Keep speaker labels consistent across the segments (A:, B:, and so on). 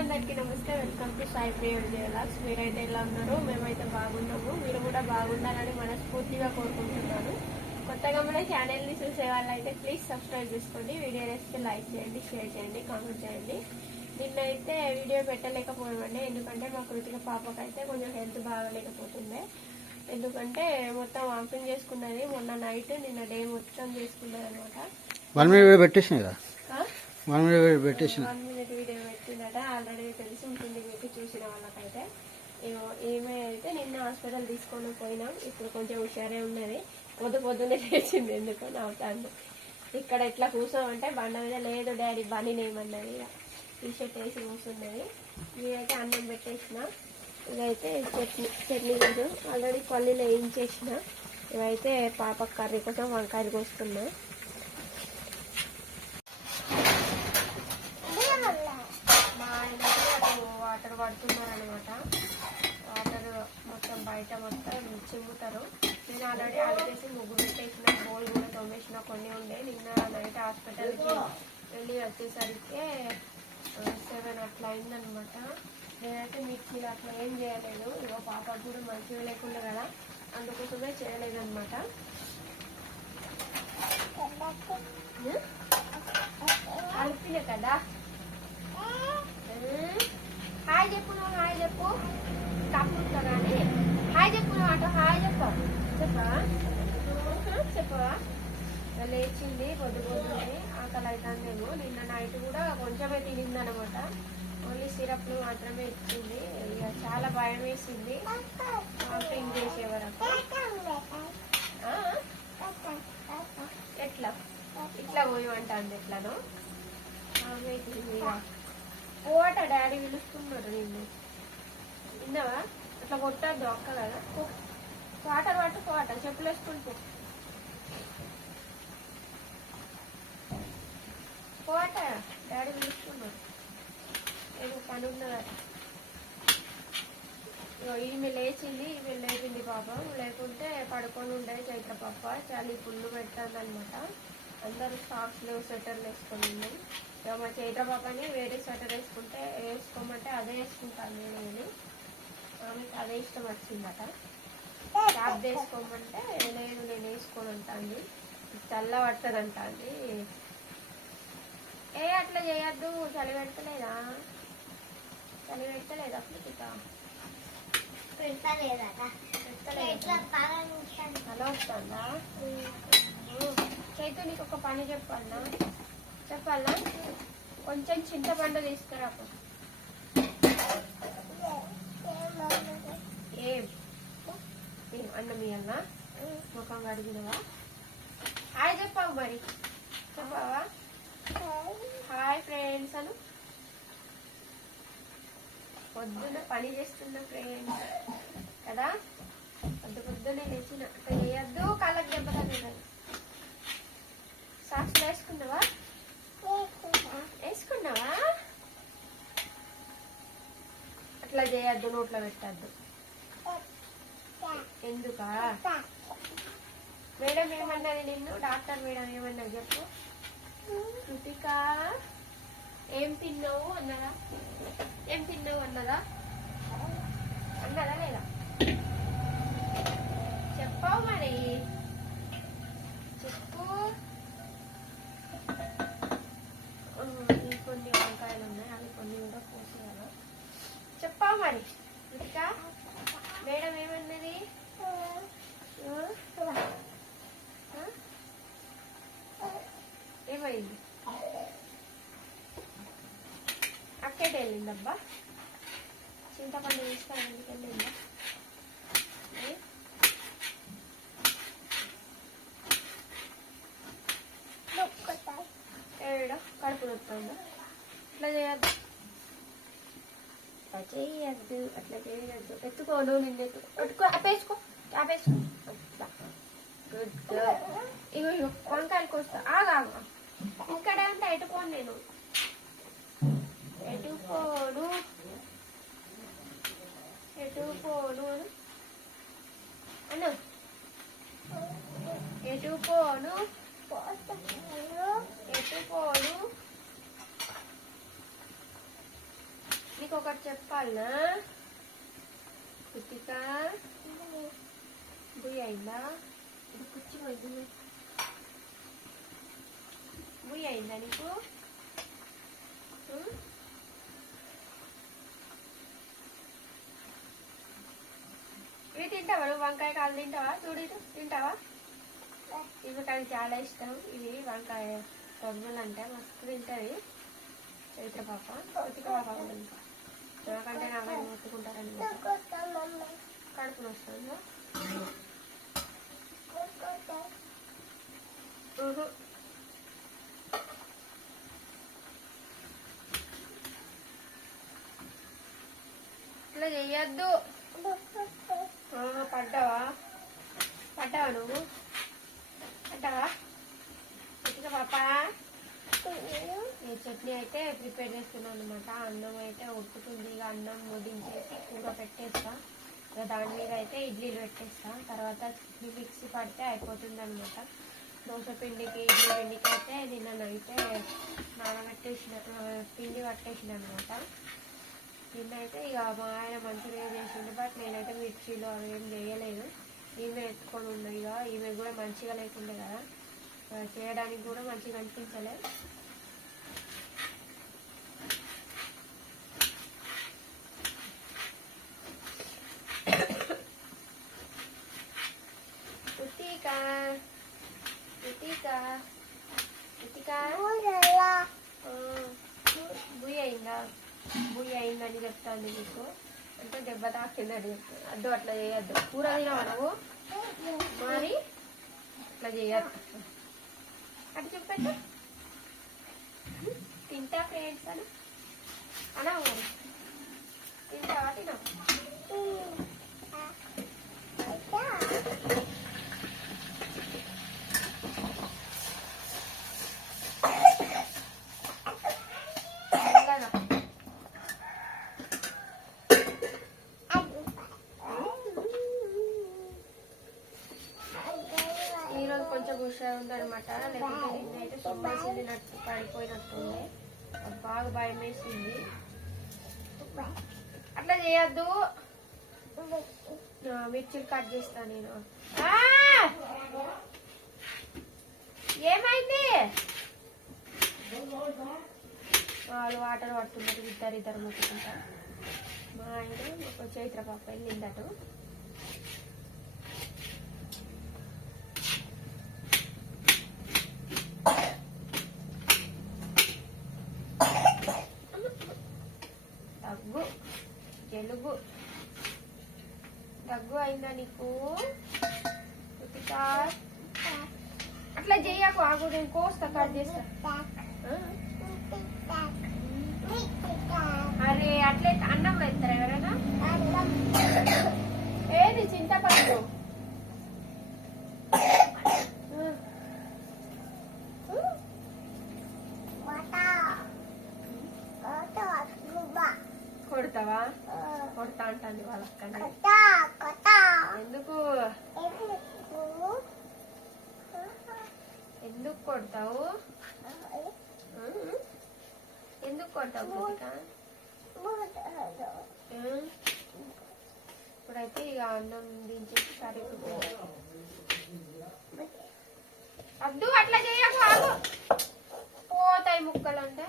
A: అందరికీ నమస్తే. Welcome to Sai Priya విజయలాక్స్ మీరైతే ఎలా ఉన్నారు మేమైతే బాగున్నాము. మీరు కూడా బాగుండాలని మనస్ఫూర్తిగా కోరుకుంటున్నాను. కొత్తగా మన ఛానల్ని చూసే వాళ్ళైతే ప్లీజ్ సబ్స్క్రైబ్ చేసుకోండి. వీడియో నచ్చితే లైక్ చేయండి షేర్ చేయండి కామెంట్ చేయండి. నిన్నైతే వీడియో పెట్టలేకపోయామండి. ఎందుకంటే మా కృతిక పాపకైతే కొంచెం హెల్త్ బాగాలేకపోతుండే. ఎందుకంటే మొత్తం వామిటింగ్ చేసుకున్నది. మొన్న నైట్ నిన్న డే మొత్తం చేసుకున్నది అనమాట
B: వన్ మినిట్ పెట్టేసిన కదా? వన్ మినిట్ పెట్టేసిన
A: వన్ మినిట్ వీడియో పెట్టిందట ఆల్రెడీ తెలిసి ఉంటుంది మీకు చూసిన వాళ్ళకైతే. ఏమో- అయితే నిన్న హాస్పిటల్ తీసుకొని పోయినాం. ఇప్పుడు కొంచెం హుషారే ఉన్నది. పొద్దు పొద్దునే లేచింది ఎందుకు నవ్వుతాను ఇక్కడ ఇట్లా కూర్చోమంటే బండ మీద లేదు డాడీ బని నేమన్నది టీ షర్ట్ వేసి కూర్చున్నది. నేనైతే అన్నం పెట్టేసిన. ఇదైతే చట్నీ చట్నీ కాదు ఆల్రెడీ పల్లీలు వేయించేసిన. ఇవైతే పాప కర్రీ కోసం వంకాయలు కోస్తున్నా మా ఆయన అటు పడుతున్నారనమాట పడుతున్నారు అనమాట వాటర్ మొత్తం బయట మొత్తం చిమ్ముతారు. నేను ఆల్రెడీ ఆడికేసి ముగ్గు పెట్టేసిన బోల్ కూడా తోమేసిన కొన్ని ఉండే. నిన్న నైట్ హాస్పిటల్కి వెళ్ళి వచ్చేసరికి సెవెన్ అట్లా అయిందనమాట నేనైతే మిక్సీలో అట్లా ఏం చేయలేదు. ఇక పాప కూడా మంచిగా లేకుండా కదా అందుకోసమే చేయలేదనమాట అలిపిన కదా హాయ్ చెప్పు నువ్వు హాయ్ చెప్పు తప్పుతా కానీ హాయ్ చెప్పు నువ్వు అటు హాయ్ చెప్పు చెప్పవా చెప్పవా లేచింది పొద్దు పొద్దున్నే ఆకలి అవుతుందేమో నిన్న నైట్ కూడా కొంచెమే తినిందనమాట ఓన్లీ మాత్రమే ఇచ్చింది ఇక చాలా భయం వేసింది. వామిటింగ్ చేసే వరకు ఎట్లా? ఇట్లా పోయమంటాంది ఎట్లానో? ఆమె డాడీ పిలుస్తున్నారు నిన్ను. విన్నావా? అట్లా కొట్టద్దు అక్క కదా. పో. వాటర్ పట్టు పోట చెప్పులు వేసుకుంటూ పోట డాడీ పిలుస్తున్నారు. ఏదో పని ఉన్నదట ఇగో ఈమె లేచింది ఈమె లేచింది పాపం. లేకుంటే పడుకొని ఉండేది చైత్ర పాప. చలి పుల్లు పెడతాను అనమాట అందరూ సాక్స్లు స్వెటర్లు వేసుకొని ఉన్నాయి మా చైత్ర పాపని వేరే స్వెటర్ వేసుకుంటే వేసుకోమంటే అదే వేసుకుంటాను నేను. ఆమెకి అదే ఇష్టం వచ్చిందట. క్యాప్ వేసుకోమంటే లేదు నేను వేసుకొని ఉంటాను చల్ల పడుతుంది అంటాంది ఏ అట్లా చేయొద్దు. చలి పెడతలేదా? చలి పెడతలేదా అప్పటికి అలా వస్తుందా? చైతు నీకు ఒక పని చెప్పాలనా చెప్పాలా? కొంచెం చింతపండు తీసుకురా ఏం? ఏం? అన్నం ఇయ్యన్నా? ముఖం కడిగినవా హాయ్ చెప్పావు మరి. చెప్పావా? హాయ్ ఫ్రెండ్స్ అను. పొద్దున్న పని చేస్తున్న ఫ్రెండ్స్ కదా? పొద్దు పొద్దున్నే లేచిన అట్లా చేయొద్దు కాళ్ళకి దెబ్బ తగిలింది. సాక్స్ వేసుకున్నావా? వేసుకున్నావా? అట్లా చేయొద్దు నోట్లో పెట్టద్దు. ఎందుకా? మేడం ఏమన్నది నిన్ను? డాక్టర్ మేడం ఏమన్నది చెప్పు. కృతికా? ఏం తిన్నావు అన్నదా? ఏం తిన్నావు అన్నదా? అన్నదా లేదా? చెప్పావు మరి చెప్పు ఆ, ఇంకొన్ని వంకాయలు ఉన్నాయి అవి కొన్ని కూడా కోసేయాలి చెప్పావు మరి కృతిక మేడం ఏమన్నది ఆ? ఆ? ఏమైంది అక్కడే వెళ్ళిందబ్బా. చింతపండు తీసుకోవాలి ఎందుకు వెళ్ళిందా ఏడా కడుపు నొప్పిందా. అట్లా చేయద్దు. అట్లా చేయద్దు అట్లా చేయద్దు. ఎత్తుకోను నిన్ను ఎత్తు ఎత్తుకో ఆపేసుకో ఆపేసుకో. అట్లా. గుడ్ ఇగో ఇగో వంకాయలు కోస్తా. ఆగా ఇక్కడే ఉంటా ఎట్టుకోను నేను. ఎటు పోను ఎటు పోను అను అను ఎటు పోను ఎటు పోను నీకు ఒకటి చెప్పాలనా కృతిక బుయ్య అయిందా ఇది కూర్చోవద్దు బుయ్య అయిందా నీకు ఇవి తింటావా? నువ్వు వంకాయ కాలు తింటావా? చూడు తింటావా? ఇవి కానీ చాలా ఇష్టం. ఇవి వంకాయ తొమ్మిది అంటే మస్తు తింటుంది. చరిత్ర పాప కృతిక పాప కూడా నాకంటే నాకే మొత్తుకుంటారని కడుపు వస్తుందా ఇట్లా చేయొద్దు పడ్డావా? పడ్డావా నువ్వు? పడ్డావా? ఇక పాపా. ఈ చట్నీ అయితే ప్రిపేర్ చేస్తున్నాను అనమాట అన్నం అయితే ఉడుకుతుంది. ఇక అన్నం వడ్డించేసి కూర పెట్టేస్తా. ఇక దాని మీద అయితే ఇడ్లీలు పెట్టేస్తా. తర్వాత చట్నీ మిక్సీ పడితే అయిపోతుంది అనమాట దోశ పిండికి ఇడ్లీ పిండికి అయితే నిన్న నైతే నానబెట్టేసిన పిండి పట్టేసిన అనమాట నిన్నైతే అయితే ఇక మా ఆయన మంచిగా చేసిండు బట్ నేనైతే మిర్చీలు అవి ఏం చేయలేదు. ఈమె ఎత్తుకొని ఉంది ఇక ఈమె కూడా మంచిగా లేకుండే కదా. చేయడానికి కూడా మంచిగా అనిపించలేదు కింద తాకిందని అద్దు అట్లా చేయొద్దు. కూర తినవా నువ్వు మరి అట్లా చేయొద్దు. అటు చెప్పండి తింటా ఫ్రెండ్స్ అని. అనా మరి తింటావా? తినవా. ఉందన్నమాట. లేకపోతే నిన్నైతే సొమ్మేసింది నట్టు పడిపోయినట్టుంది. బాగా భయం వేసింది అట్లా చేయొద్దు. ఆ, మిర్చిలు కట్ చేస్తా నేను! ఏమైంది? వాళ్ళు వాటర్ పడుతున్నారు ఇద్దరు ఇద్దరు మొక్కుకుంటారు. మా ఆయన చైత్ర పాప వెళ్ళిందట. అయిందా నీకు? అట్లా చెయ్యకు ఆగు నేను కోస్తా కట్ చేస్తా ఆ? అరే అట్లే అన్నం వేస్తారా ఎవరైనా ఏది చింతపండు కొడతావా కొడతా అంటుంది వాళ్ళ అక్కని ఎందుకు ఎందుకు కొడతావు? ఎందుకు కొడతావు ఇప్పుడైతే ఇక అన్నం దించేసి సరే అద్దు అట్లా చేయకు పోతాయి ముక్కలు అంటే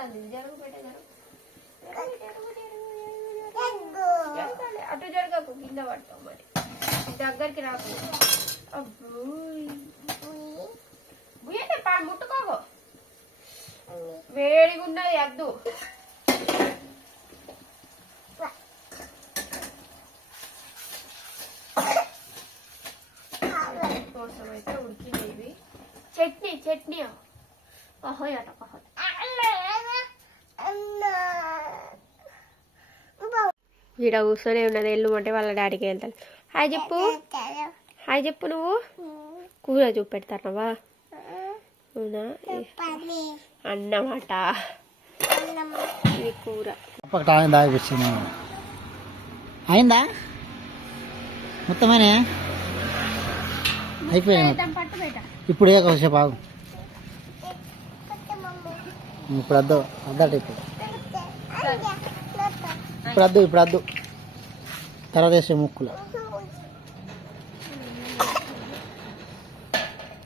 A: కాలుతాంది జరుగు పెట్టే జరుగు అటు జరగకు కింద పడతావు మరి. దగ్గరికి రాకు. అబ్బో బుయ్యంటే పాడు ముట్టుకోకు. వేడిగా ఉన్నది అద్దు. కోసం అయితే ఉడికినవి చట్నీ చట్నీ. కహోయట ఈడ కూర్చొనే ఉన్నది ఎల్లు అంటే వాళ్ళ డాడీకి వెళ్తాను. హాయ్ చెప్పు. హాయ్ చెప్పు నువ్వు. కూర చూపెడతానవా? అవునా? అన్నమాట. ఇది కూర.
B: అయిందా? మొత్తమనే?
A: పట్టు బయట
B: ఇప్పుడు ఏ కొంచెంసేపు ఆగు. ఇప్పుడు అద్దు అద్దట ఇప్పుడు ఇప్పుడు వద్దు ఇప్పుడు అద్దు. తర్వాత వేసే ముక్కులు.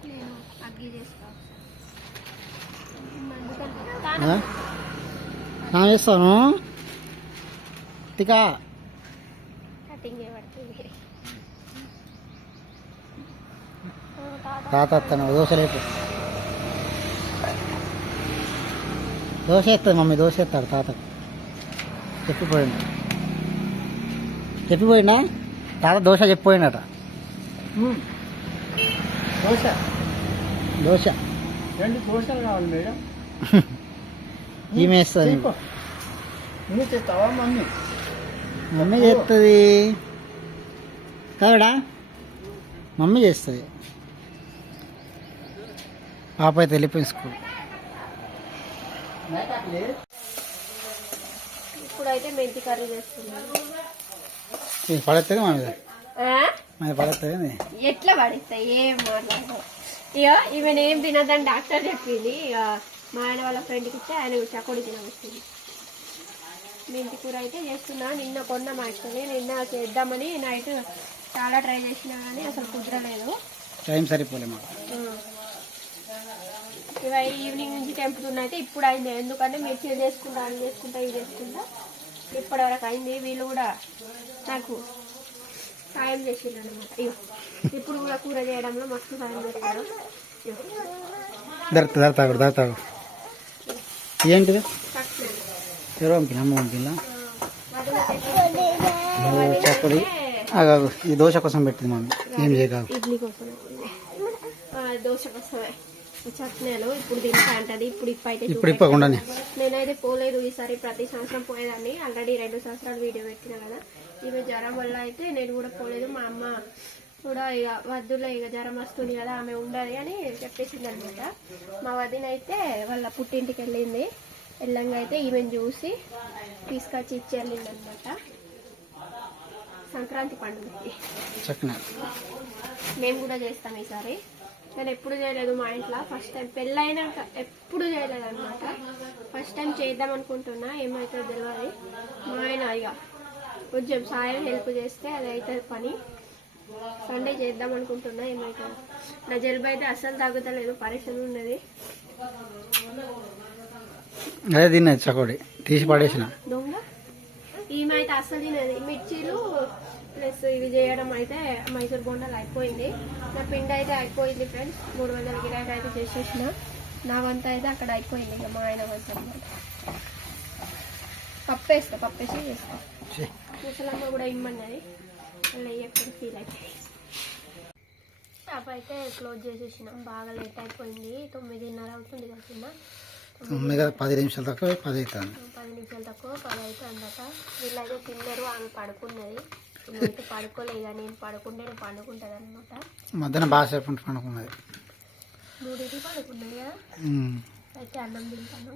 A: నేను అగ్గి
B: తికా తాత వస్తాను దోశ లేపు. దోశ వేస్తుంది మమ్మీ దోశ వేస్తాడు తాతకు. చెప్పిపోయిండు చెప్పిపోయిందా తాత దోశ చెప్పిపోయినట.
C: దోశ?
B: దోశ.
C: రెండు దోశలు కావాలి మేడం.
B: ఈమె వేస్తుంది.
C: నువ్వు తెస్తావా మమ్మీ?
B: మమ్మీ చేస్తుంది. కావడా మమ్మీ చేస్తుంది. పాప అయితే వెళ్ళిపోయింది స్కూల్.
A: ఇప్పుడైతే మెంతి కర్రీ చేస్తున్నాను.
B: మా మీద? మా మీద పడుతుంది
A: ఎట్లా పడిస్తా? ఏం మాట్లాడదు. ఇక ఈమెను ఏం తినదని డాక్టర్ చెప్పింది. ఇక మా ఆయన వాళ్ళ ఫ్రెండ్కి ఇస్తే ఆయన చకోడి తినవచ్చింది మెంతి కూర అయితే చేస్తున్నా. నిన్న కొన్నాం యాక్చువల్లీ నిన్న చేద్దామని నైట్ చాలా ట్రై చేసినా కానీ అసలు కుదరలేదు.
B: టైం సరిపోలే మాకు.
A: ఇక ఈవినింగ్ నుంచి తెంపుతున్నా అయితే ఇప్పుడు అయింది. ఎందుకంటే మిర్చి చేసుకుంటా అది చేసుకుంటా ఇది చేసుకుంటా ఇప్పటి వరకు అయింది. వీళ్ళు కూడా నాకు సాయం చేసిండ్రు అనమాట ఇప్పుడు కూడా కూర చేయడంలో మస్తు సాయం చేస్తారు.
B: ఏంటిది?
A: కట్టినాను.
B: ఎవరో పంపిన అమ్మ పంపిన
A: వదిలేసి
B: చక్కడి ఆగాగు ఈ దోశ కోసం పెట్టింది మమ్మీ. ఏం
A: ఆ, దోశ కోసమే. చట్నీలు ఇప్పుడు అంటది ఇప్పుడు ఇప్పు అయితే
B: ఇప్పుడు ఇప్పకుండానే.
A: నేనైతే పోలేదు ఈసారి ప్రతి సంవత్సరం పోయేదాన్ని. ఆల్రెడీ రెండు సంవత్సరాలు వీడియో పెట్టిన కదా. ఈమె జ్వరం వల్ల అయితే నేను కూడా పోలేదు. మా అమ్మ కూడా ఇక వద్దులే ఇక జ్వరం వస్తుంది కదా ఆమె ఉండదు అని చెప్పేసింది అనమాట మా వదిన అయితే వాళ్ళ పుట్టింటికి వెళ్ళింది. వెళ్ళంగా అయితే ఈమెను చూసి తీసుకొచ్చి ఇచ్చి వెళ్ళింది అనమాట సంక్రాంతి పండుగకి. మేము కూడా చేస్తాం ఈసారి. నేను ఎప్పుడు చేయలేదు మా ఇంట్లో ఫస్ట్ టైం పెళ్ళైనాక ఎప్పుడు చేయలేదు అనమాట ఫస్ట్ టైం చేద్దాం అనుకుంటున్నా ఏమవుతుందో తెలియదు మా ఆయన ఇక కొంచెం సాయం హెల్ప్ చేస్తే అది అవుతుంది పని. సండే చేద్దాం అనుకుంటున్నా ఏమవుతుంది నా జలుబు అయితే అస్సలు తగ్గుతలేదు పరీక్షలు ఉన్నది.
B: అదే తిన్నది చకోడి తీసి పడేసిన.
A: దొంగ? ఈమె అయితే అస్సలు తినది. మిర్చీలు ప్లస్ ఇవి చేయడం అయితే మైసూర్ బొండాలు అయిపోయింది. నా పిండి అయితే అయిపోయింది ఫ్రెండ్స్. మూడు వందల గిరాకీ అయితే చేసేసిన. నా వంత అయితే అక్కడ అయిపోయింది ఇక మా ఆయన వంత అనమాట పప్పు వేస్తా పప్పు వేసి చేస్తా. ముసలమ్మ కూడా ఇమ్మన్నది. ఎప్పుడు ఫీల్ అయిపోయింది. షాప్ అయితే క్లోజ్ చేసేసినాం. బాగా లేట్ అయిపోయింది. తొమ్మిదిన్నర అవుతుంది కదా
B: తొమ్మిది పది నిమిషాలు తక్కువ పది అవుతుంది.
A: పది నిమిషాలు తక్కువ పది అయితే అందట వీళ్ళైతే తిన్నారు ఆమె పడుకున్నది. పడుకోలేదు? ఇక నేను పడుకుంటే నేను పండుకుంటుంది అనమాట
B: మధ్యాహ్నం బాగా సేపు ఉంటే పండుకున్నది.
A: కదా. అయితే అన్నం తింటాను.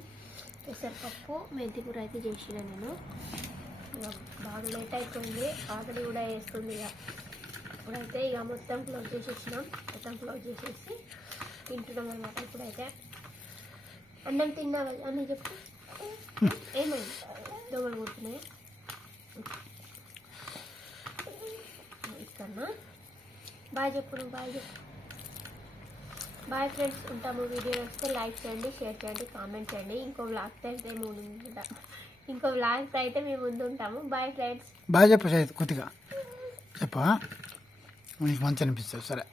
A: పెసరపప్పు మెంతి కూర అయితే చేసిన నేను. ఇక బాగా లేట్ అయిపోయింది. ఆకలి కూడా వేస్తుంది ఇక. ఇప్పుడైతే ఇక మొత్తం క్లోజ్ చేసేసినాం. మొత్తం క్లోజ్ చేసేసి తింటున్నాం అనమాట ఇప్పుడైతే. అన్నం తిన్నావా? అని చెప్పు. ఏమైంది? దోమలు కొడుతున్నాయి? ఇక్కడనా బాయ్ చెప్పు నువ్వు బాయ్ చెప్పు. బాయ్ ఫ్రెండ్స్ ఉంటాము. వీడియో వస్తే లైక్ చేయండి షేర్ చేయండి కామెంట్ చేయండి. ఇంకో బ్లాగ్ అయితే మేము ఉంటాం ఇంకో వ్లాగ్తో అయితే మేము ముందు ఉంటాము బాయ్ ఫ్రెండ్స్.
B: బాయ్ చెప్పు కొద్దిగా. చెప్పా నీకు మంచి అనిపిస్తుంది సరే.